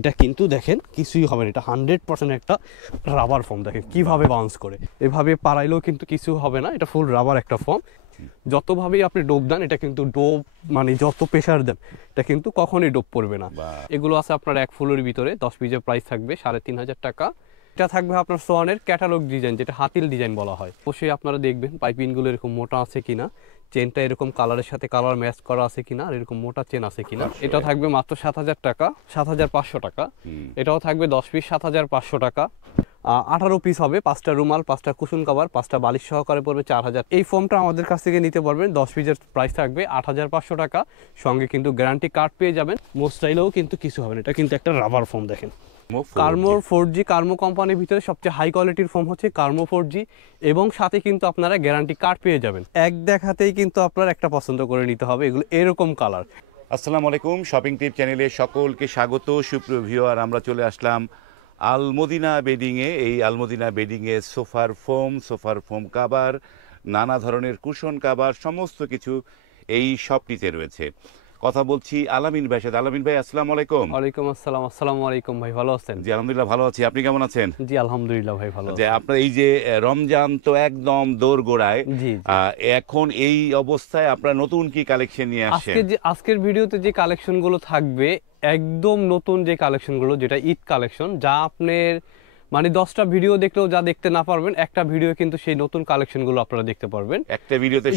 এটা কিন্তু দেখেন কিছুই হবে না, এটা 100% একটা রাবার ফোম। দেখেন কিভাবে বাউন্স করে, এভাবে পাড়াইলেও কিন্তু কিছু হবে না, এটা ফুল রাবার একটা ফোম। যতভাবেই আপনি ডোপ দেন এটা কিন্তু ডোপ মানে যত প্রেশার দেন এটা কিন্তু কখনোই ডোপ পড়বে না। এগুলো আছে আপনার এক ফুলের ভিতরে 10 পিসের প্রাইস থাকবে 3500 টাকা। এটা থাকবে আপনার সোয়ানের ক্যাটালগ ডিজাইন, যেটা হাতিল ডিজাইন বলা হয়। অবশ্যই আপনারা দেখবেন পাইপিংগুলো এরকম মোটা আছে কিনা, চেনটা এরকম কালারের সাথে কালার ম্যাচ করা আছে কিনা, আর এরকম মোটা চেন আছে কিনা। এটা থাকবে মাত্র 7000 টাকা, 7500 টাকা। এটাও থাকবে 10 পিস 7500 টাকা। 18 পিস হবে, 5টা রুমাল, 5টা কুশন কভার, 5টা বালিশ সহকারে পড়বে 4000। এই ফোমটা আমাদের কাছ থেকে নিতে পারবেন, 10 পিসের প্রাইস থাকবে 8500 টাকা। সঙ্গে কিন্তু গ্যারান্টি কার্ড পেয়ে যাবেন। মোস্ট চাইলেও কিন্তু কিছু হবে না, এটা কিন্তু একটা রাবার ফোম। দেখেন কার্মোর 4G, কার্মো কোম্পানির ভিতরে সবচেয়ে হাই কোয়ালিটির ফোম হচ্ছে কার্মো 4G, এবং সাথে কিন্তু আপনারা গ্যারান্টি কার্ড পেয়ে যাবেন। এক দেখাতেই কিন্তু আপনার একটা পছন্দ করে নিতে হবে, এগুলো এরকম কালার। আসসালামু আলাইকুম, শপিং টিপ চ্যানেলে সকলকে স্বাগত। সুপ্রিয় ভিউয়ার, আমরা চলে আসলাম আলমদিনা বেডিংয়ে। এই আলমদিনা বেডিংয়ে সোফার ফোম কাভার, নানা ধরনের কুশন কাভার, সমস্ত কিছু এই শপটিতে রয়েছে। কথা বলছি আলামিন ভাই সাথে। আলামিন ভাই, আসসালামু আলাইকুম। ওয়ালাইকুম আসসালাম। আসসালামু আলাইকুম ভাই, ভালো আছেন? জি আলহামদুলিল্লাহ ভালো আছি, আপনি কেমন আছেন? জি আলহামদুলিল্লাহ ভাই ভালো আছি। যে আপনার এই যে রমজান তো একদম দোরগোড়ায়, এখন এই অবস্থায় আপনারা নতুন কি কালেকশন নিয়ে আসছেন? আজকের ভিডিওতে যে কালেকশন গুলো থাকবে একদম নতুন যে কালেকশন গুলো, যেটা ঈদ কালেকশন, যা আপনার মানে 10টা ভিডিও দেখলেও যা দেখতে না পারবেন, একটা ভিডিও কিন্তু সেই নতুন কালেকশন গুলো আপনারা দেখতে পারবেন একটা ভিডিওতে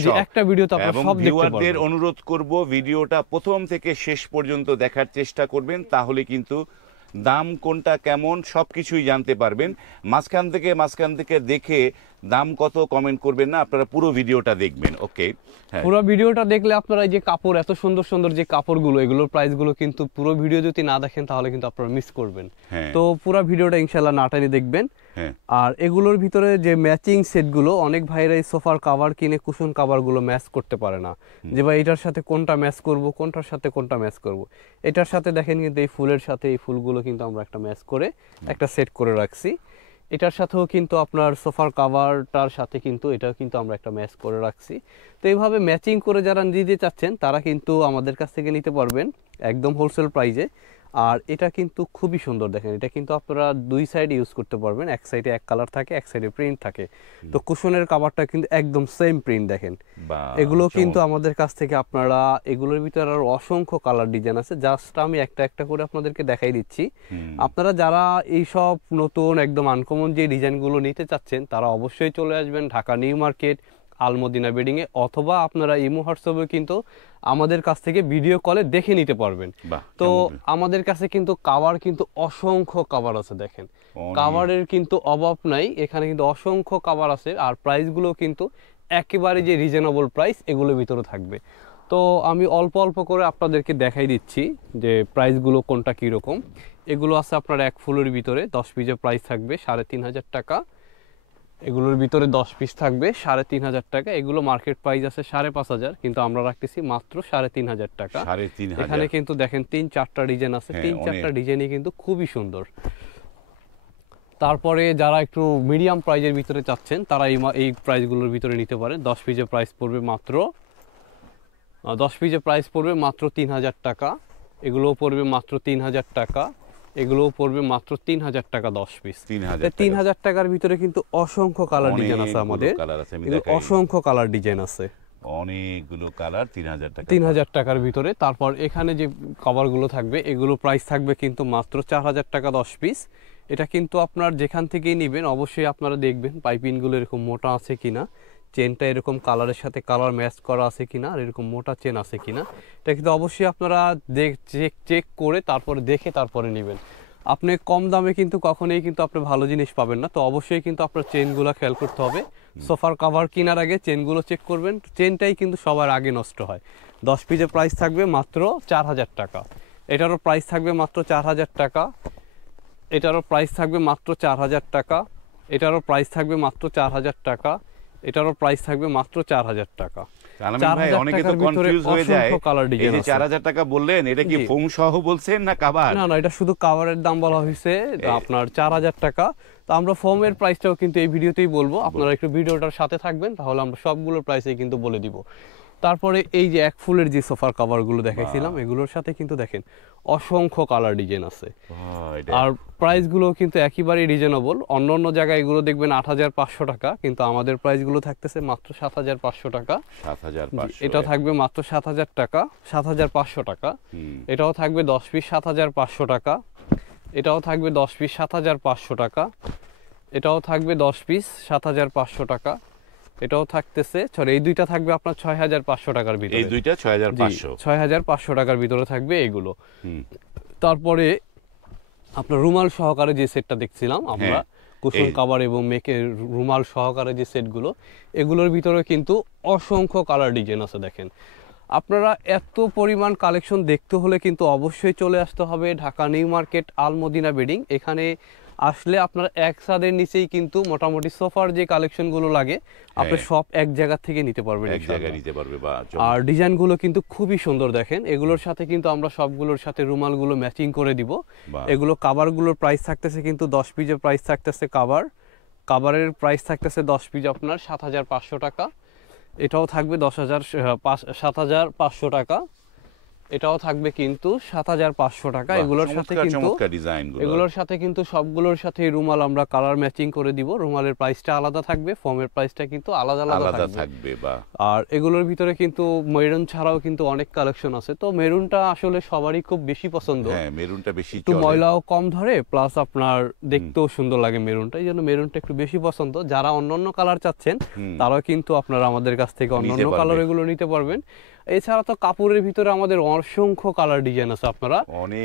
আপনারা সব দেখতে পারবেন। ভিউয়ারদের অনুরোধ করব ভিডিওটা প্রথম থেকে শেষ পর্যন্ত দেখার চেষ্টা করবেন, তাহলে কিন্তু দাম কোনটা কেমন সবকিছুই জানতে পারবেন। মাঝখান থেকে দেখে দাম কত কমেন্ট করবেন না, আপনারা পুরো ভিডিওটা দেখবেন। ওকে, পুরো ভিডিওটা দেখলে আপনারা এই যে কাপড়, এত সুন্দর সুন্দর যে কাপড়গুলো, এগুলোর প্রাইসগুলো কিন্তু পুরো ভিডিও যদি না দেখেন তাহলে কিন্তু আপনারা মিস করবেন। তো পুরো ভিডিওটা ইনশাআল্লাহ না টেনে দেখবেন। আর এগুলোর ভিতরে যে ম্যাচিং সেটগুলো, অনেক ভাইরা এই সোফার কভার কিনে কুশন কভারগুলো ম্যাচ করতে পারে না, যে ভাই এটার সাথে কোনটা ম্যাচ করব, কোনটার সাথে কোনটা ম্যাচ করব। এটার সাথে দেখেন কিন্তু এই ফুলের সাথে এই ফুলগুলো কিন্তু আমরা একটা ম্যাচ করে একটা সেট করে রাখছি। এটার সাথেও কিন্তু আপনার সোফার কাভারটার সাথে কিন্তু এটাও কিন্তু আমরা একটা ম্যাচ করে রাখছি। তো এইভাবে ম্যাচিং করে যারা নিতে চাচ্ছেন তারা কিন্তু আমাদের কাছ থেকে নিতে পারবেন একদম হোলসেল প্রাইজে। আর এটা কিন্তু খুবই সুন্দর। দেখেন এটা কিন্তু আপনারা দুই সাইড ইউজ করতে পারবেন, এক সাইডে এক কালার থাকে, এক সাইডে প্রিন্ট থাকে। তো কুশনের কাভারটা কিন্তু একদম সেম প্রিন্ট। দেখেন এগুলো কিন্তু আমাদের কাছ থেকে আপনারা, এগুলোর ভিতরে আরো অসংখ্য কালার ডিজাইন আছে, জাস্ট আমি একটা একটা করে আপনাদেরকে দেখাই দিচ্ছি। আপনারা যারা এই সব নতুন একদম আনকমন যে ডিজাইনগুলো নিতে চাচ্ছেন তারা অবশ্যই চলে আসবেন ঢাকা নিউ মার্কেট আলমদিনা বেডিংয়ে, অথবা আপনারা ইমো হোয়াটসঅ্যাপে কিন্তু আমাদের কাছ থেকে ভিডিও কলে দেখে নিতে পারবেন। তো আমাদের কাছে কিন্তু কাভার কিন্তু অসংখ্য কাভার আছে। দেখেন কাভারের কিন্তু অভাব নাই, এখানে কিন্তু অসংখ্য কাভার আছে। আর প্রাইসগুলো কিন্তু একেবারে যে রিজনেবল প্রাইস এগুলোর ভিতরে থাকবে। তো আমি অল্প অল্প করে আপনাদেরকে দেখাই দিচ্ছি যে প্রাইসগুলো কোনটা কীরকম। এগুলো আছে আপনার এক ফুলের ভিতরে 10 পিসের প্রাইস থাকবে 3500 টাকা। এগুলোর ভিতরে 10 পিস থাকবে 3500 টাকা। এগুলো মার্কেট প্রাইস আছে 5500, কিন্তু আমরা রাখতেছি মাত্র 3500 টাকা। এখানে কিন্তু দেখেন 3-4টা ডিজাইন আছে, 3-4টা ডিজাইনই কিন্তু খুবই সুন্দর। তারপরে যারা একটু মিডিয়াম প্রাইজের ভিতরে চাচ্ছেন তারা এই প্রাইসগুলোর ভিতরে নিতে পারেন। 10 পিসের প্রাইস পড়বে মাত্র 3000 টাকা। এগুলোও পড়বে মাত্র 3000 টাকা। এগুলোও পড়বে মাত্র 3000 টাকা 10 পিস। 3000 টাকার ভিতরে কিন্তু অসংখ্য কালার ডিজাইন আছে আমাদের, অসংখ্য কালার ডিজাইন আছে, অনেকগুলো কালার 3000 টাকার ভিতরে। তারপর এখানে যে কভারগুলো থাকবে এগুলো প্রাইস থাকবে কিন্তু মাত্র 4000 টাকা 10 পিস। এটা কিন্তু আপনার যেখান থেকেই নেবেন অবশ্যই আপনারা দেখবেন পাইপিংগুলো এরকম মোটা আছে কিনা, চেনটা এরকম কালারের সাথে কালার ম্যাচ করা আছে কিনা, আর এরকম মোটা চেন আছে কিনা, এটা কিন্তু অবশ্যই আপনারা চেক করে তারপরে দেখে তারপরে নেবেন। আপনি কম দামে কিন্তু কখনোই কিন্তু আপনি ভালো জিনিস পাবেন না। তো অবশ্যই কিন্তু আপনার চেনগুলো খেয়াল করতে হবে। সোফার কভার কেনার আগে চেনগুলো চেক করবেন, চেনটাই কিন্তু সবার আগে নষ্ট হয়। 10 পিসের প্রাইস থাকবে মাত্র 4000 টাকা। এটারও প্রাইস থাকবে মাত্র 4000 টাকা। এটারও প্রাইস থাকবে মাত্র 4000 টাকা। এটারও প্রাইস থাকবে মাত্র 4000 টাকা। এটারও প্রাইস থাকবে মাত্র 4000 টাকা। অনেকে তো কনফিউজ হয়ে যায়, এই যে 4000 টাকা বললেন এটা কি ফোম সহ বলছেন না কাভার? না, এটা শুধু কাভারের দাম বলা হয়েছে আপনার 4000 টাকা। তো আমরা ফোমের প্রাইসটাও কিন্তু এই ভিডিওতেই বলবো, আপনারা একটু ভিডিওটার সাথে থাকবেন, তাহলে আমরা সবগুলোর প্রাইসই কিন্তু বলে দিব। তারপরে এই যে এক ফুলের যে সোফার কভারগুলো দেখাইছিলাম এগুলোর সাথে কিন্তু দেখেন অসংখ্য কালার ডিজাইন আছে, আর প্রাইসগুলো কিন্তু একেবারেই রিজনেবল। অন্য অন্য জায়গায় এগুলো দেখবেন 8,500 টাকা, কিন্তু আমাদের প্রাইসগুলো থাকতেছে মাত্র 7,500 টাকা। 7,500, এটাও থাকবে মাত্র 7,000 টাকা, 7,500 টাকা। এটাও থাকবে 10 পিস 7,500 টাকা। এটাও থাকবে 10 পিস 7,500 টাকা। এটাও থাকবে 10 পিস 7,500 টাকা। এটাও থাকতেছে এই দুইটা থাকবে আপনার 6,500 টাকার ভিতরে। এই দুইটা 6,500, 6,500 টাকার ভিতরে থাকবে এগুলো। তারপরে আপনার রুমাল সহকারে যে সেটটা দেখছিলাম আমরা, কুশন কভার এবং মেকের রুমাল সহকারে যে সেটগুলো, এগুলোর ভিতরে কিন্তু অসংখ্য কালার ডিজাইন আছে। দেখেন আপনারা এত পরিমাণ কালেকশন দেখতে হলে কিন্তু অবশ্যই চলে আসতে হবে Dhaka new market Al Madina bedding. এখানে আসলে আপনার এক ছাদের নিচেই কিন্তু মোটামুটি সোফার যে কালেকশনগুলো লাগে আপনি সব এক জায়গা থেকে নিতে পারবেন, এক জায়গায় নিতে পারবে। আর ডিজাইনগুলো কিন্তু খুবই সুন্দর। দেখেন এগুলোর সাথে কিন্তু আমরা সবগুলোর সাথে রুমালগুলো ম্যাচিং করে দিব। এগুলো কাভারগুলোর প্রাইস থাকতেছে কিন্তু 10 পিসের প্রাইস থাকতেছে কাভারের প্রাইস থাকতেছে 10 পিস আপনার 7,500 টাকা। এটাও থাকবে 7,500 টাকা। এটাও থাকবে কিন্তু 7,500 টাকা। এগুলোর সাথে কিন্তু সবগুলোর সাথে রুমাল আমরা কালার ম্যাচিং করে দিব। রুমালের প্রাইসটা আলাদা থাকবে, ফোমের প্রাইসটা কিন্তু আলাদা থাকবে। আর এগুলোর ভিতরে কিন্তু মেরুন ছাড়াও কিন্তু অনেক কালেকশন আছে। তো মেরুনটা আসলে সবারই খুব বেশি পছন্দ। মেরুনটা বেশি একটু ময়লাও কম ধরে, প্লাস আপনার দেখতেও সুন্দর লাগে মেরুনটা, এই জন্য মেরুনটা একটু বেশি পছন্দ। যারা অন্যান্য কালার চাচ্ছেন তারাও কিন্তু আপনারা আমাদের কাছ থেকে অন্যান্য কালার এগুলো নিতে পারবেন। এছাড়া তো কাপড়ের ভিতরে আমাদের অসংখ্য কালার ডিজাইন আছে, আপনারা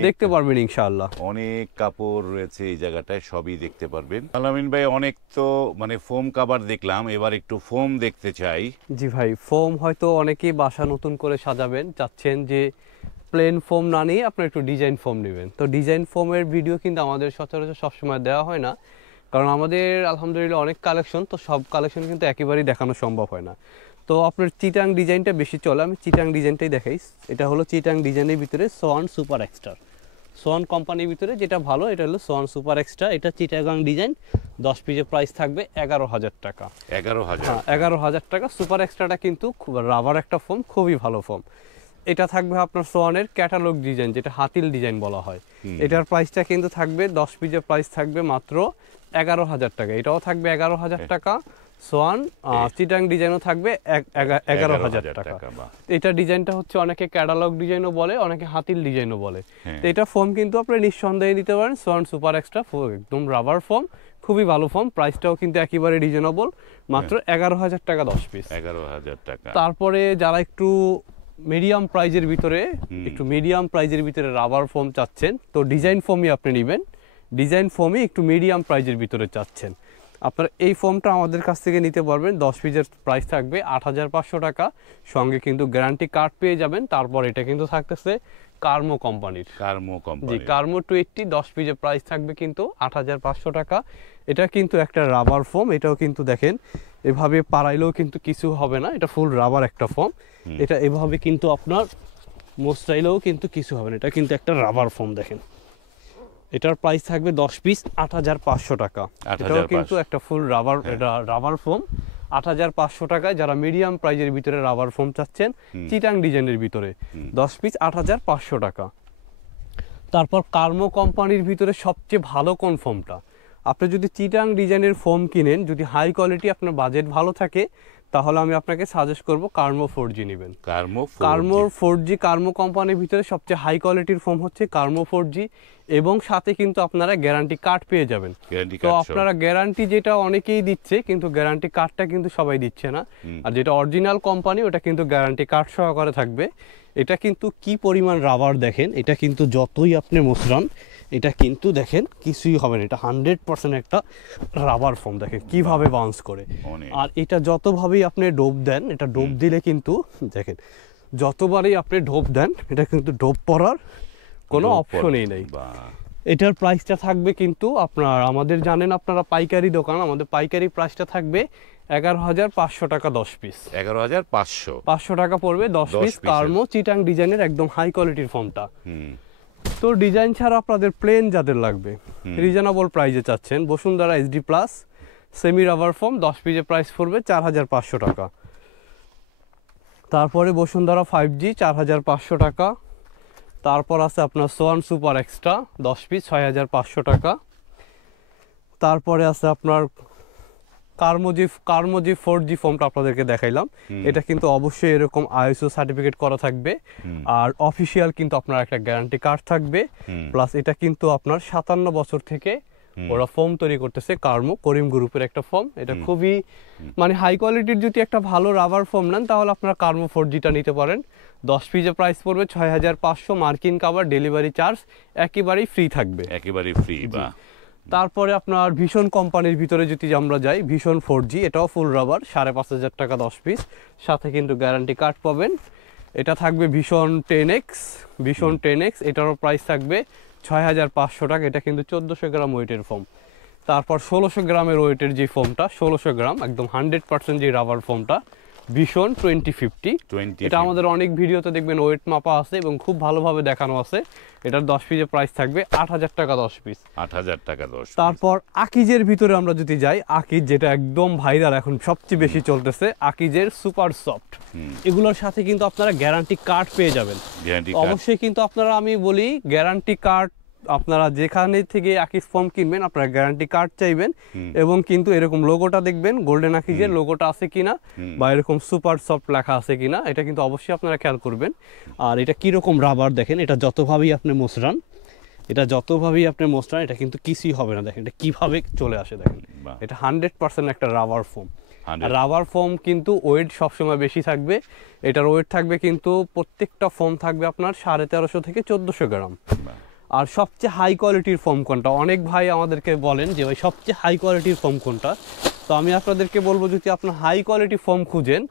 দেখতে পারবেন ইনশাআল্লাহ। অনেক কাপড় রয়েছে এই জায়গাটায়, সবই দেখতে পারবেন। আলামিন ভাই, অনেক তো ফোম কভার দেখলাম, এবার একটু ফোম দেখতে চাই। জি ভাই, ফোম হয়তো অনেকেই বাসা নতুন করে সাজাবেন, চাচ্ছেন যে প্লেন ফোম না নিয়ে আপনারা একটু ডিজাইন ফোম নেবেন। তো ডিজাইন ফোমের ভিডিও কিন্তু আমাদের সচরাচর সবসময় দেওয়া হয় না, কারণ আমাদের আলহামদুলিল্লাহ অনেক কালেকশন, তো সব কালেকশন কিন্তু একেবারেই দেখানো সম্ভব হয় না। তো আপনার চিটাং ডিজাইনটা বেশি চলে, আমি চিটাং ডিজাইনটাই দেখাই। এটা হলো চিটাং ডিজাইনের ভিতরে সোয়ান সুপার এক্সট্রা, সোয়ান কোম্পানির ভিতরে যেটা ভালো এটা হলো সোয়ান সুপার এক্সট্রা। এটা চিটাগাং ডিজাইন, 10 পিসের প্রাইস থাকবে 11,000 টাকা। 11,000 টাকা। সুপার এক্সট্রাটা কিন্তু রাবার একটা ফোম, খুবই ভালো ফোম। এটা থাকবে আপনার সোয়ানের ক্যাটালগ ডিজাইন, যেটা হাতিল ডিজাইন বলা হয়। এটার প্রাইসটা কিন্তু থাকবে 10 পিসের প্রাইস থাকবে মাত্র 11,000 টাকা। এটাও থাকবে 11,000 টাকা। সোয়ান চিটাং ডিজাইনও থাকবে 11,000 টাকা। এটা ডিজাইনটা হচ্ছে অনেকে ক্যাটালগ ডিজাইনও বলে, অনেকে হাতিল ডিজাইনও বলে। তো এটা ফোম কিন্তু আপনি নিঃসন্দেহে নিতে পারেন, সোয়ান সুপার এক্সট্রা, একদম রাবার ফোম, খুবই ভালো ফোম। প্রাইসটাও কিন্তু একেবারে রিজনেবল, মাত্র 11,000 টাকা 10 পিস। 11,000 টাকা। তারপরে যারা একটু মিডিয়াম প্রাইজের ভিতরে রাবার ফোম চাচ্ছেন, তো ডিজাইন ফোমই আপনি নেবেন। ডিজাইন ফোমই একটু মিডিয়াম প্রাইজের ভিতরে চাচ্ছেন, আপনারা এই ফোমটা আমাদের কাছ থেকে নিতে পারবেন। 10 পিসের প্রাইস থাকবে 8,500 টাকা, সঙ্গে কিন্তু গ্যারান্টি কার্ড পেয়ে যাবেন। তারপর এটা কিন্তু থাকতেছে কার্মো কোম্পানির, জি কার্মো 20, 10 পিসের প্রাইস থাকবে কিন্তু 8,500 টাকা। এটা কিন্তু একটা রাবার ফোম, এটাও কিন্তু দেখেন এভাবে পাড়াইলেও কিন্তু কিছু হবে না, এটা ফুল রাবার একটা ফোম। এটা এভাবে কিন্তু আপনার মোস্টাইলেও কিন্তু কিছু হবে না, এটা কিন্তু একটা রাবার ফোম। দেখেন এটার প্রাইস থাকবে 10 পিস 8,500 টাকা। এটাও কিন্তু একটা ফুল রাবার, এটা রাবার ফোম 8,500 টাকায়। যারা মিডিয়াম প্রাইজের ভিতরে রাবার ফোম চাচ্ছেন চিটাং ডিজাইনের ভিতরে, 10 পিস 8,500 টাকা। তারপর কার্মো কোম্পানির ভিতরে সবচেয়ে ভালো কোন ফোমটা, আপনি যদি চিটাং ডিজাইনের ফোম কিনেন, যদি হাই কোয়ালিটি আপনার বাজেট ভালো থাকে, তাহলে আমি আপনাকে সাজেস্ট করব কার্মো 4G নেবেন। কার্মো 4G কার্মো কোম্পানির ভিতরে সবচেয়ে হাই কোয়ালিটির ফোম হচ্ছে কার্মো 4G, এবং সাথে কিন্তু আপনারা গ্যারান্টি কার্ড পেয়ে যাবেন। তো আপনারা গ্যারান্টি যেটা অনেকেই দিচ্ছে, কিন্তু গ্যারান্টি কার্ডটা কিন্তু সবাই দিচ্ছে না। আর যেটা অরিজিনাল কোম্পানি ওটা কিন্তু গ্যারান্টি কার্ড সহকারে থাকবে। এটা কিন্তু কি পরিমাণ রাবার দেখেন, এটা কিন্তু যতই আপনি মোচড়ান এটা কিন্তু দেখেন কিছুই হবে না, এটা 100% একটা রাবার ফোম। দেখেন কিভাবে বাউন্স করে, আর এটা যতভাবেই আপনি ডোপ দেন, এটা ডোপ দিলে কিন্তু দেখেন যতবারই আপনি ডোপ দেন এটা কিন্তু ডোপ পড়ার কোনো অপশনই নেই। এটার প্রাইসটা থাকবে কিন্তু আপনার, আমাদের জানেন আপনারা পাইকারি দোকান, আমাদের পাইকারি প্রাইসটা থাকবে 11,500 টাকা 10 পিস। 11,500 টাকা পড়বে 10 পিস কার্মো চিটাং ডিজাইনের একদম হাই কোয়ালিটির ফোমটা। তো ডিজাইন ছাড়া আপনাদের প্লেন যাদের লাগবে, রিজনেবল প্রাইসে চাচ্ছেন, Bashundhara HD plus semi rubber foam 10 পিসের প্রাইস পড়বে 4,500 টাকা। তারপরে বসুন্ধরা 5G 4500 টাকা। তারপর আছে আপনার সোয়ান সুপার এক্সট্রা 10 পিস 6500 টাকা। তারপরে আছে আপনার কার্মোজি 4G ফোমটা আপনাদেরকে দেখাইলাম। এটা কিন্তু অবশ্যই এরকম আইএসও সার্টিফিকেট করা থাকবে, আর অফিসিয়াল কিন্তু আপনার একটা গ্যারান্টি কার্ড থাকবে। প্লাস এটা কিন্তু আপনার 57 বছর থেকে ওরা ফোম তৈরি করতেছে, করিম গ্রুপের একটা ফোম। এটা খুবই মানে হাই কোয়ালিটির, যদি একটা ভালো রাবার ফোম নেন তাহলে আপনারা কার্মো 4Gটা নিতে পারেন। 10 পিসের প্রাইস পড়বে 6500, মার্কিন কাভার, ডেলিভারি চার্জ একেবারেই ফ্রি থাকবে, একেবারেই ফ্রি। বা তারপরে আপনার ভীষণ কোম্পানির ভিতরে যদি আমরা যাই, ভীষণ 4G, এটাও ফুল রাবার 5500 টাকা 10 পিস, সাথে কিন্তু গ্যারান্টি কার্ড পাবেন। এটা থাকবে ভীষণ 10X, এটারও প্রাইস থাকবে 6500 টাকা। এটা কিন্তু 1400 গ্রাম ওয়েটের ফোম। তারপর 1600 গ্রামের ওয়েটের যে ফোমটা, 1600 গ্রাম একদম 100% যে রাবার ফোমটা, ভীষণ 2050। এটা আমাদের অনেক ভিডিওতে দেখবেন ওয়েট মাপা আছে এবং খুব ভালোভাবে দেখানো আছে। এটার 10 পিসের প্রাইস থাকবে 8000 টাকা 10 পিস। 8000 টাকা 10। তারপর আকিজের ভিতরে আমরা যদি যাই, আকিজ যেটা একদম ভাইরাল এখন সবচেয়ে বেশি চলতেছে, আকিজের সুপার সফট, এগুলোর সাথে কিন্তু আপনারা গ্যারান্টি কার্ড পেয়ে যাবেন। অবশ্যই কিন্তু আপনারা, আমি বলি গ্যারান্টি কার্ড, আপনারা যেখানে থেকে আকিজ ফোম কিনবেন আপনারা গ্যারান্টি কার্ড চাইবেন, এবং কিন্তু এরকম লোগোটা দেখবেন, গোল্ডেন আকিজের লোগোটা আছে কিনা বা এরকম সুপার সফট লেখা আছে কিনা, এটা কিন্তু অবশ্যই আপনারা খেয়াল করবেন। আর এটা কিরকম রাবার দেখেন, এটা যতভাবেই আপনি মোচড়ান, এটা কিন্তু কিছুই হবে না। দেখেন এটা কিভাবে চলে আসে, দেখেন এটা 100% একটা রাবার ফোম। রাবার ফোম কিন্তু ওয়েট সবসময় বেশি থাকবে। এটার ওয়েট থাকবে কিন্তু প্রত্যেকটা ফোম থাকবে আপনার 1350 থেকে 1400 গ্রাম। আর সবচেয়ে হাই কোয়ালিটির ফোম কোনটা, অনেক ভাই আমাদেরকে বলেন যে ভাই সবচেয়ে হাই কোয়ালিটির ফোম কোনটা। তো আমি আপনাদেরকে বলবো, যদি আপনার হাই কোয়ালিটি ফোম খুঁজেন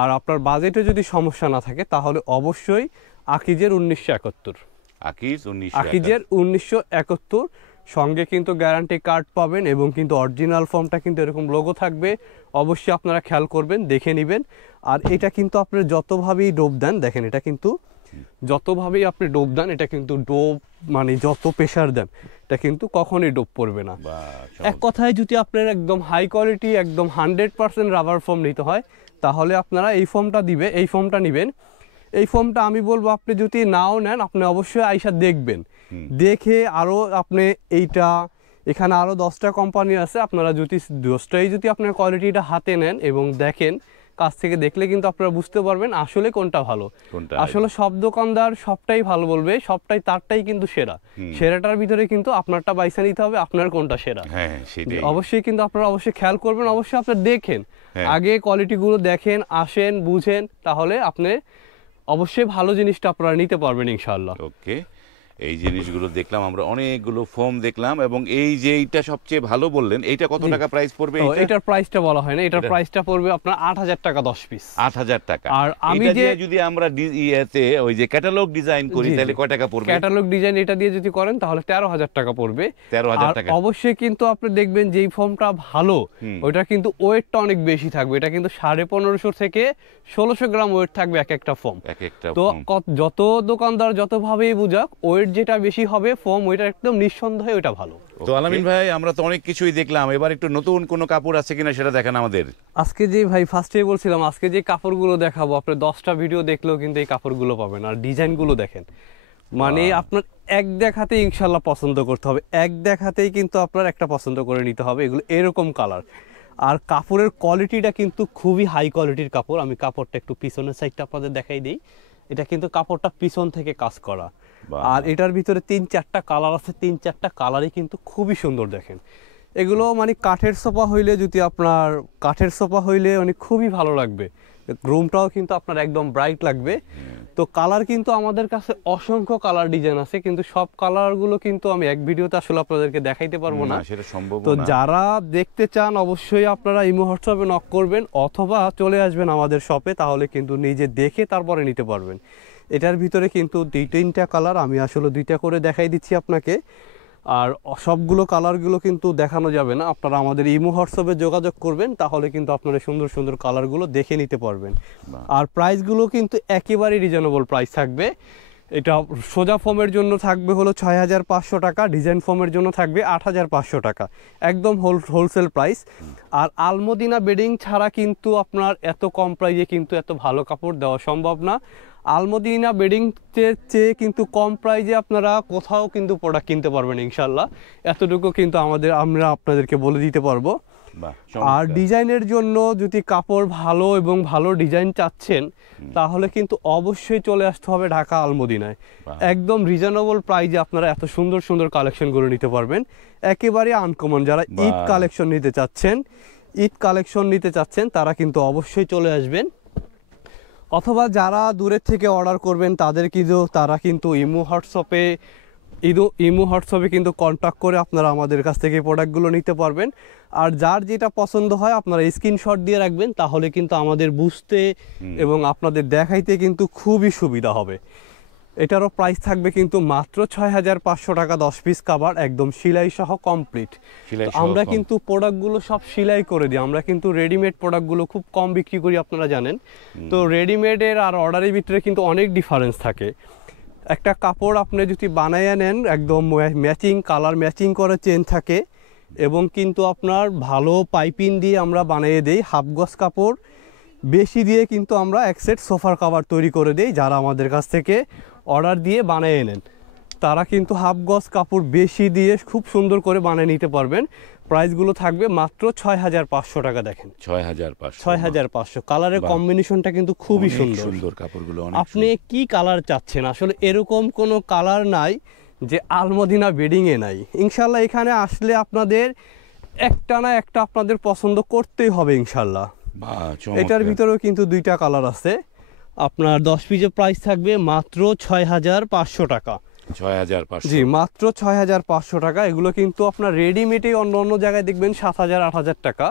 আর আপনার বাজেটে যদি সমস্যা না থাকে, তাহলে অবশ্যই আকিজের 1971, আকিজের 1971 সঙ্গে কিন্তু গ্যারান্টি কার্ড পাবেন, এবং কিন্তু অরিজিনাল ফোমটা কিন্তু এরকম লোগো থাকবে। অবশ্যই আপনারা খেয়াল করবেন, দেখে নেবেন। আর এটা কিন্তু আপনার যতভাবেই ডোব দেন, দেখেন এটা কিন্তু যতভাবেই আপনি ডোব দেন, এটা কিন্তু ডোব মানে যত প্রেশার দেন এটা কিন্তু কখনোই ডোব পড়বে না। এক কথায় যদি আপনার একদম হাই কোয়ালিটি একদম 100% রাবার ফোম নিতে হয়, তাহলে আপনারা এই ফোমটা নেবেন। এই ফোমটা আমি বলবো, আপনি যদি নাও নেন, আপনি অবশ্যই আইসা দেখবেন, দেখে আরও আপনি এখানে আরও 10টা কোম্পানি আছে, আপনারা যদি 10টাই যদি আপনার কোয়ালিটিটা হাতে নেন এবং দেখেন, কাছ থেকে দেখলে কিন্তু আপনারা বুঝতে পারবেন আসলে কোনটা ভালো। আসলে সব দোকানদার সবটাই ভালো বলবে, সবটাই তারটাই কিন্তু সেরা। সেরাটার ভিতরে কিন্তু আপনারটা বাইসা নিতে হবে, আপনার কোনটা সেরা। অবশ্যই কিন্তু আপনারা অবশ্যই খেয়াল করবেন, অবশ্যই আপনারা দেখেন, আগে কোয়ালিটিগুলো দেখেন, আসেন, বুঝেন, তাহলে আপনি অবশ্যই ভালো জিনিসটা আপনারা নিতে পারবেন ইনশাআল্লাহ। ওকে, এই জিনিসগুলো দেখলাম আমরা, অনেকগুলো ফোম দেখলাম, এবং এই যে এইটা সবচেয়ে ভালো বললেন, এইটা কত টাকা প্রাইস পড়বে? এটার প্রাইসটা বলা হয় না, এটার প্রাইসটা পড়বে আপনার 8000 টাকা 10 পিস। 8000 টাকা। আর আমি যদি আমরা ওই যে ক্যাটালগ ডিজাইন করি, তাহলে কয় টাকা পড়বে? ক্যাটালগ ডিজাইন এটা দিয়ে যদি করেন তাহলে 13000 টাকা পড়বে। 13000 টাকা। অবশ্যই কিন্তু আপনি দেখবেন যেই ফোমটা ভালো, ওইটা কিন্তু ওয়েটটা অনেক বেশি থাকবে। এটা কিন্তু 1550 থেকে 1600 গ্রাম ওয়েট থাকবে এক একটা ফোম। তো যত দোকানদার যতভাবেই বুঝাক, ওয়েট যেটা বেশি হবে ফোম, ওইটা একদম নিঃসন্দেহে ওইটা ভালো। তো আলামিন ভাই, আমরা তো অনেক কিছুই দেখলাম, এবার একটু নতুন কোনো কাপড় আছে কিনা সেটা দেখান আমাদের। আজকে যে ভাই ফার্স্টেই বলছিলাম, আজকে যে কাপড়গুলো দেখাবো, আপনি 10টা ভিডিও দেখলেও কিন্তু এই কাপড়গুলো পাবেন। আর ডিজাইনগুলো দেখেন, মানে আপনার এক দেখাতেই ইনশাল্লাহ পছন্দ করতে হবে, এক দেখাতেই কিন্তু আপনার একটা পছন্দ করে নিতে হবে। এগুলো এরকম কালার, আর কাপড়ের কোয়ালিটিটা কিন্তু খুবই হাই কোয়ালিটির কাপড়। আমি কাপড়টা একটু পিছনের সাইডটা আপনাদের দেখাই দিই। এটা কিন্তু কাপড়টা পিছন থেকে কাজ করা, আর এটার ভিতরে 3-4টা কালার আছে, 3-4টা কালারই কিন্তু খুবই সুন্দর। দেখেন এগুলো মানে কাঠের সোফা হইলে মানে খুবই ভালো লাগবে। রুমটাও কিন্তু আপনার একদম ব্রাইট লাগবে। তো কালার কিন্তু আমাদের কাছে অসংখ্য কালার ডিজাইন আছে, কিন্তু সব কালারগুলো কিন্তু আমি এক ভিডিওতে আসলে আপনাদেরকে দেখাইতে পারবো না, সেটা সম্ভব না। তো যারা দেখতে চান অবশ্যই আপনারা ইমো হোয়াটসঅ্যাপে নক করবেন, অথবা চলে আসবেন আমাদের শপে, তাহলে কিন্তু নিজে দেখে তারপরে নিতে পারবেন। এটার ভিতরে কিন্তু 2-3টা কালার, আমি আসলে 2টা করে দেখাই দিচ্ছি আপনাকে। আর সবগুলো কালারগুলো কিন্তু দেখানো যাবে না, আপনারা আমাদের ইমো হোয়াটসঅ্যাপে যোগাযোগ করবেন, তাহলে কিন্তু আপনারা সুন্দর সুন্দর কালারগুলো দেখে নিতে পারবেন। আর প্রাইসগুলো কিন্তু একেবারেই রিজনেবল প্রাইস থাকবে। এটা সোজা ফোমের জন্য থাকবে হলো 6,500 টাকা, ডিজাইন ফোমের জন্য থাকবে 8,500 টাকা, একদম হোলসেল প্রাইস। আর আলমদিনা বেডিং ছাড়া কিন্তু আপনার এত কম প্রাইসে কিন্তু এত ভালো কাপড় দেওয়া সম্ভব না। আলমদিনা বেডিং চেয়ে কিন্তু কম প্রাইসে আপনারা কোথাও কিন্তু প্রোডাক্ট কিনতে পারবেন ইনশাল্লাহ, এতটুকু কিন্তু আমরা আপনাদেরকে বলে দিতে পারবো। আর ডিজাইনের জন্য যদি কাপড় ভালো এবং ভালো ডিজাইন চাচ্ছেন তাহলে কিন্তু অবশ্যই চলে আসতে হবে ঢাকা আলমদিনায়। একদম রিজনেবল প্রাইসে আপনারা এত সুন্দর সুন্দর কালেকশনগুলো নিতে পারবেন, একেবারে আনকমন। যারা ঈদ কালেকশন নিতে চাচ্ছেন তারা কিন্তু অবশ্যই চলে আসবেন, অথবা যারা দূরের থেকে অর্ডার করবেন তারা কিন্তু ইমো হোয়াটসঅ্যাপে কিন্তু কন্ট্যাক্ট করে আপনারা আমাদের কাছ থেকে প্রোডাক্টগুলো নিতে পারবেন। আর যার যেটা পছন্দ হয় আপনারা স্ক্রিনশট দিয়ে রাখবেন, তাহলে কিন্তু আমাদের বুঝতে এবং আপনাদের দেখাইতে কিন্তু খুবই সুবিধা হবে। এটারও প্রাইস থাকবে কিন্তু মাত্র 6,500 টাকা, 10 পিস কাভার, একদম সেলাই সহ কমপ্লিট। আমরা কিন্তু প্রোডাক্টগুলো সব সেলাই করে দিই, আমরা কিন্তু রেডিমেড প্রোডাক্টগুলো খুব কম বিক্রি করি আপনারা জানেন। তো রেডিমেডের আর অর্ডারের ভিতরে কিন্তু অনেক ডিফারেন্স থাকে। একটা কাপড় আপনি যদি বানাইয়া নেন একদম ম্যাচিং কালার ম্যাচিং করে চেন থাকে, এবং কিন্তু আপনার ভালো পাইপিং দিয়ে আমরা বানিয়ে দিই। হাফ গজ কাপড় বেশি দিয়ে কিন্তু আমরা এক সেট সোফার কভার তৈরি করে দিই। যারা আমাদের কাছ থেকে অর্ডার দিয়ে বানিয়ে নেন তারা কিন্তু হাফ গজ কাপড় বেশি দিয়ে খুব সুন্দর করে বানিয়ে নিতে পারবেন। প্রাইসগুলো থাকবে মাত্র 6,500 টাকা। দেখেন 6,500 কালারের কম্বিনেশনটা কিন্তু খুবই সুন্দর কাপড়গুলো। আপনি কি কালার চাচ্ছেন? আসলে এরকম কোনো কালার নাই যে আলমদিনা বেডিংয়ে নাই। ইনশাল্লাহ এখানে আসলে আপনাদের একটা না একটা আপনাদের পছন্দ করতেই হবে ইনশাল্লাহ। এটার ভিতরেও কিন্তু দুইটা কালার আছে। আপনার 10 পিসের প্রাইস থাকবে মাত্র 6,500 টাকা। 6,500, জি মাত্র 6,500 টাকা। এগুলো কিন্তু আপনার রেডিমেডে অন্য জায়গায় দেখবেন 7,000 8,000 টাকা,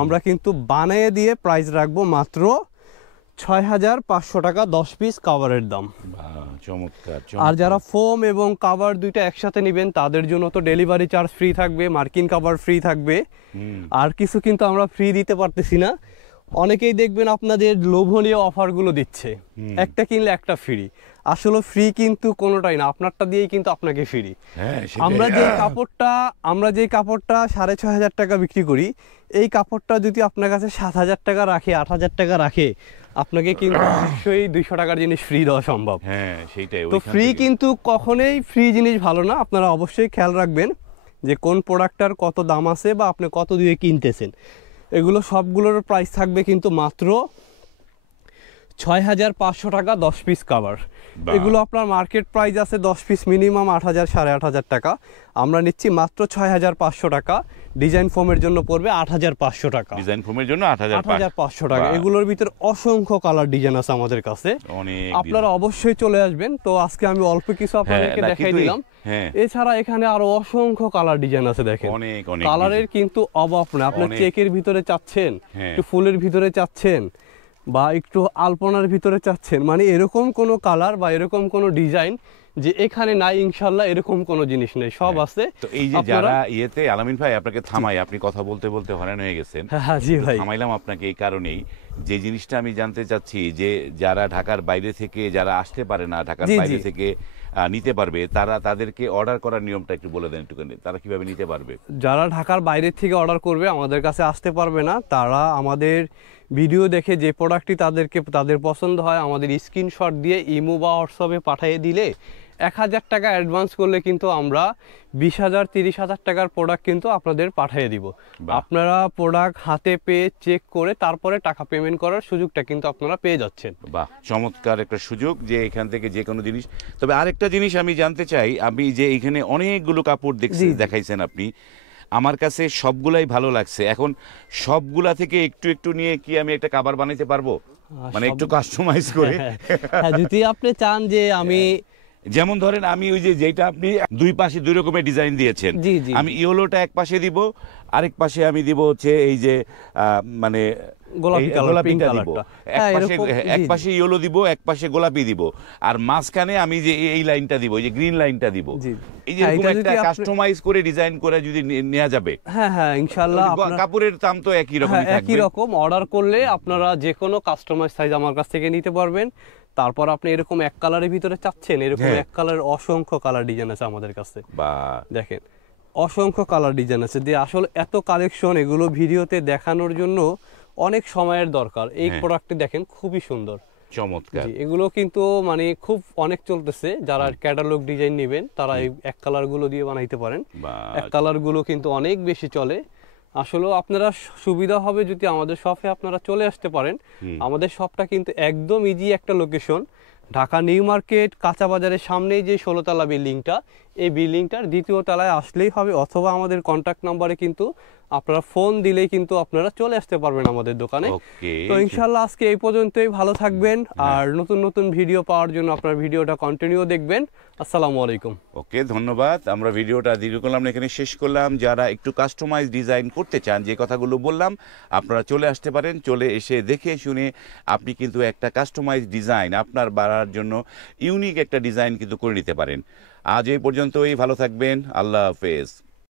আমরা কিন্তু বানিয়ে দিয়ে প্রাইস রাখবো মাত্র 6,500 টাকা 10 পিস কাভারের দাম। চমৎকার। আর যারা ফোম এবং কাভার দুইটা একসাথে নেবেন তাদের জন্য তো ডেলিভারি চার্জ ফ্রি থাকবে, মার্কিন কাভার ফ্রি থাকবে, আর কিছু কিন্তু আমরা ফ্রি দিতে পারতেছি না। অনেকেই দেখবেন আপনাদের লোভনীয় অফারগুলো দিচ্ছে, একটা কিনলে একটা ফ্রি। আসলে ফ্রি কিন্তু কোনোটাই না, আপনারটা দিয়েই কিন্তু আপনাকে ফ্রি। আমরা যে কাপড়টা 6,500 টাকা বিক্রি করি, এই কাপড়টা যদি আপনার কাছে 7,000 টাকা রাখে, 8,000 টাকা রাখে, আপনাকে কিন্তু অবশ্যই 200 টাকার জিনিস ফ্রি দেওয়া সম্ভব। তো ফ্রি কিন্তু কখনোই ফ্রি জিনিস ভালো না। আপনারা অবশ্যই খেয়াল রাখবেন যে কোন প্রোডাক্টটার কত দাম আছে বা আপনি কত দিয়ে কিনতেছেন। এগুলো সবগুলোর প্রাইস থাকবে কিন্তু মাত্র 6,500 টাকা 10 পিস কাভার। এগুলো আপনার মার্কেট প্রাইস আছে 10 পিস মিনিমাম 8,000 8,500 টাকা, আমরা নিচ্ছি মাত্র 6,500 টাকা। ডিজাইন ফোমের জন্য পড়বে 8,500 টাকা, ডিজাইন ফোমের জন্য 8,500 টাকা। এগুলোর ভিতরে অসংখ্য কালার ডিজাইন আছে আমাদের কাছে, আপনারা অবশ্যই চলে আসবেন। তো আজকে আমি অল্প কিছু আপনাদেরকে দেখাই দিলাম, এছাড়া এখানে আরো অসংখ্য কালার ডিজাইন আছে। দেখেন কালারের কিন্তু অভাব না। আপনি চেকের ভিতরে চাচ্ছেন, একটু ফুলের ভিতরে চাচ্ছেন, বা একটু আলপনার ভিতরে চাচ্ছেন, মানে এরকম কোনো কালার বা এরকম কোনো ডিজাইন যে এখানে নাই, ইনশাল্লাহ এরকম কোনো জিনিস নেই, সব আছে। তো এই যে যারা ইয়েতে, আলামিন ভাই আপনাকে থামাই, আপনি কথা বলতে বলতে হয়রান হয়ে গেছেন। হ্যাঁ জি ভাই, থামাইলাম আপনাকে এই কারণেই যে জিনিসটা আমি জানতে চাচ্ছি যে যারা ঢাকার বাইরে থেকে যারা আসতে পারে না, ঢাকার বাইরে থেকে নিতে পারবে, তাদেরকে অর্ডার করার নিয়মটা একটু বলে দেন একটুখানি, তারা কিভাবে নিতে পারবে? যারা ঢাকার বাইরে থেকে অর্ডার করবে, আমাদের কাছে আসতে পারবে না, তারা আমাদের ভিডিও দেখে যে প্রোডাক্টটি তাদের পছন্দ হয় আমাদের স্ক্রিনশট দিয়ে ইমো বা হোয়াটসঅ্যাপে পাঠিয়ে দিলে 1,000 টাকা অ্যাডভান্স করলে কিন্তু আমরা 20,000 30,000 টাকার প্রোডাক্ট কিন্তু আপনাদের পাঠিয়ে দিব। আপনারা প্রোডাক্ট হাতে পেয়ে চেক করে তারপরে টাকা পেমেন্ট করার সুযোগটা কিন্তু আপনারা পেয়ে যাচ্ছেন। বাহ, চমৎকার একটা সুযোগ যে এখান থেকে যে কোনো জিনিস। তবে আরেকটা জিনিস আমি জানতে চাই, আমি যে এখানে অনেকগুলো কাপড় দেখাইছেন আপনি, আমার কাছে সবগুলাই ভালো লাগছে। এখন সবগুলা থেকে একটু একটু নিয়ে কি আমি একটা কাভার বানাইতে পারবো, মানে একটু কাস্টমাইজ করে? যদি আপনি চান যে আমি, যেমন ধরেন আমি ওই যে যেটা আপনি দুই পাশে দুই রকমের ডিজাইন দিয়েছেন, আমি ইয়েলোটা এক পাশে দিব, আরেক পাশে আমি দিব হচ্ছে এই যে মানে গোলাপিটা দিব, এক পাশে ইয়েলো দিব, এক পাশে গোলাপি দিব, আর মাঝখানে আমি যে এই লাইনটা দিব, এই যে গ্রিন লাইনটা দিব। এই যে এরকম একটা কাস্টমাইজ করে ডিজাইন করে যদি নেওয়া যাবে, হ্যাঁ হ্যাঁ ইনশাআল্লাহ। কাপড়ের দাম তো একই রকম থাকবে, একই রকম। অর্ডার করলে আপনারা যে কোনো কাস্টমাইজ সাইজ আমার কাছ থেকে নিতে পারবেন। তারপর আপনি এরকম এক কালারের ভিতরে চাচ্ছেন, এরকম এক কালারের অসংখ্য কালার ডিজাইন আছে আমাদের কাছে। বা দেখেন অসংখ্য কালার ডিজাইন আছে, দিয়ে আসলে এত কালেকশন এগুলো ভিডিওতে দেখানোর জন্য অনেক সময়ের দরকার। এই প্রোডাক্টটি দেখেন খুবই সুন্দর, চমৎকার। এগুলো কিন্তু মানে খুব অনেক চলতেছে। যারা ক্যাটালগ ডিজাইন নেবেন তারা এই এক কালার গুলো দিয়ে বানাইতে পারেন। এক কালার গুলো কিন্তু অনেক বেশি চলে। আসলে আপনারা সুবিধা হবে যদি আমাদের শপে আপনারা চলে আসতে পারেন। আমাদের শপটা কিন্তু একদম ইজি একটা লোকেশন, ঢাকা নিউ মার্কেট কাঁচা বাজারের সামনেই যে 16তলা বিল্ডিংটা, এই বিল্ডিংটার 2য় তলায় আসলেই হবে, অথবা আমাদের কন্ট্যাক্ট নাম্বারে কিন্তু আপনারা ফোন দিলেই কিন্তু আপনারা চলে আসতে পারবেন আমাদের দোকানে। তো ইনশাল্লাহ আজকে এই পর্যন্তই, ভালো থাকবেন। আর নতুন নতুন ভিডিও পাওয়ার জন্য আপনার ভিডিওটা কন্টিনিউ দেখবেন। আসসালামু আলাইকুম। ওকে, ধন্যবাদ। আমরা ভিডিওটা দীর্ঘ করলাম না, এখানে শেষ করলাম। যারা একটু কাস্টমাইজ ডিজাইন করতে চান, যে কথাগুলো বললাম, আপনারা চলে আসতে পারেন। চলে এসে দেখে শুনে আপনি কিন্তু একটা কাস্টমাইজ ডিজাইন আপনার বাড়ার জন্য ইউনিক একটা ডিজাইন কিন্তু করে নিতে পারেন। আজ এই পর্যন্তই, ভালো থাকবেন। আল্লাহ হাফেজ।